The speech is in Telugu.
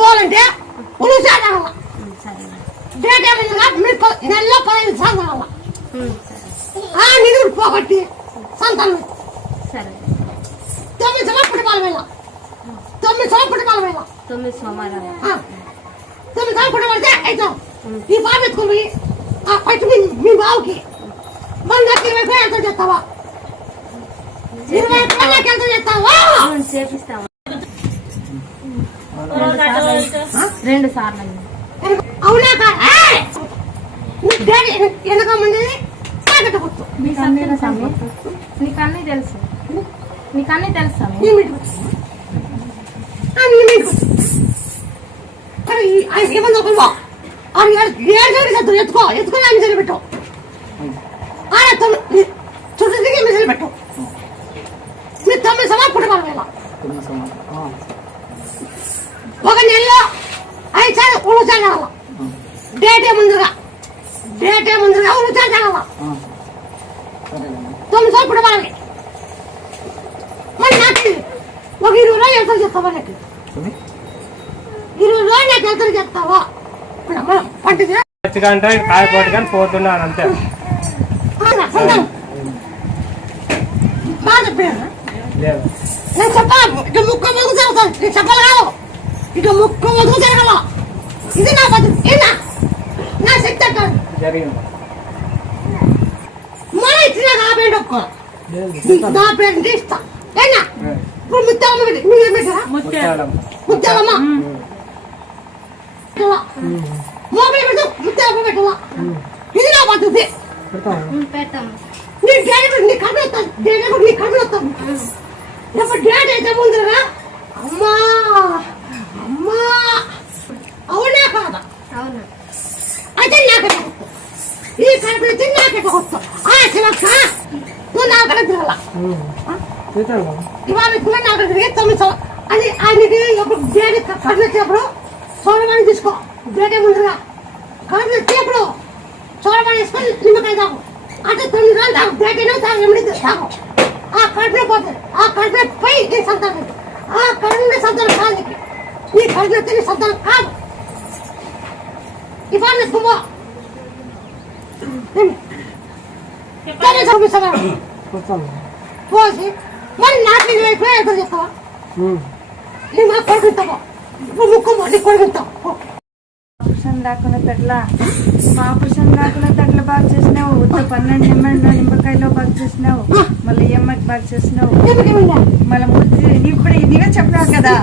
పోవాలంటే ఉలువు చేయాల డేట్ ఏమైందిగా మీరు నెలలో 15 సార్లు కావాల నిధులు పోగొట్టి సంతానం 9 సంవత్సరాలు పుట్టిపాల వేళ 9 సంవత్సరాలు పుట్టిపాల వేళ 9 సోమవారం 9 సంవత్సరాలు పుట్టబడితే అయితే ఈ బాబు ఎత్తుకుని ఆ పట్టు మీ బావుకి మన నాకు 20 రూపాయలు ఎంత చేస్తావా 20 రూపాయలు ఎంత చేస్తావా చేపిస్తావా 2 సార్లు అవునా వెనక ముందు తాగట్టవచ్చు నీకన్నీ తెలుసు నీకన్నీ తెలుసా ఎత్తుకో ఎత్తుకుని మిసలు పెట్టు చుట్టూ దిగి మిసలు పెట్టు మీరు 9 సంవత్సరాలు పుట్టగల వేళ 1 నెలలో 5 సార్లు ఉలు చేయగల డేటే ముందుగా ఉలు చేయగల 9 సంవత్సరాలు పుట్టగలవి మరి నాకు ఒక 20 రోజులు ఎంత చెప్తావా నాకు 20 రోజులు నాకు ఎంత చెప్తావా పండుగ అంటే కాయపోటు కానీ పోతున్నాను అంతే నేను చెప్పాలి ఇటు ముక్క మొగ్గు జరుగుతాను నేను చెప్పాలి కాదు ఇటు ముక్క మొగ్గు జరగల ఇది నా పద్ధతి ఏనా నా శక్తి అంటాను జరిగింది మన ఇచ్చిన నా పేరు ఒప్పుకో నా పేరు తీస్తా ఏనా ఇప్పుడు ముత్యాలమ్మ పెట్టి మీరు పెట్టారా ముత్యాలమ్మ మోబైల్ పెట్టు ముత్యాలమ్మ పెట్టాలా ఇది నా పద్ధతి నీ డాడీ నీ కళ్ళు వస్తాను డాడీ నీ కళ్ళు వస్తాను ఇప్పుడు డాడీ అయితే ముందుగా అమ్మా అమ్మా అవునా కాదా అయితే నాకే ఈ కడుపులో తిని నాకే వస్తావు శివక్క నువ్వు నా కడ తిరగల ఇవాళ కూడా నా కడ తిరిగి 9 అది ఆయనకి ఎప్పుడు డాడీ కడుపు వచ్చేప్పుడు సోడమని తీసుకో డాడీ ముందుగా కడుపు వచ్చేప్పుడు సోడమని వేసుకొని నిమ్మకాయ తాగు అంటే 9 రోజులు తాగు డాడీనో తాగు ఎమిడి తాగు ఆ కడుపులో పోతుంది ఆ కడుపులో పై నీ సంతానం ఆ కడుపులో సంతానం కాదు నీ కడుపులో తిని సంతానం కాదు ఇవాళ తుమ్మో పోసి మరి నాకు 20 రూపాయలు ఎంత చెప్తావా నీ మా కొడుకుంటావా ముక్కు నీ కొడుకుంటావు ఆపరేషన్ దాకున్న తట్ల మా ఆపరేషన్ దాకున్న తట్ల బాగా చేసినావు 12 నిమ్మకాయలో బాగా చేసినావు మళ్ళీ EMI బాగా చేసినావు మళ్ళీ ఇప్పుడు నీవే చెప్పినావు కదా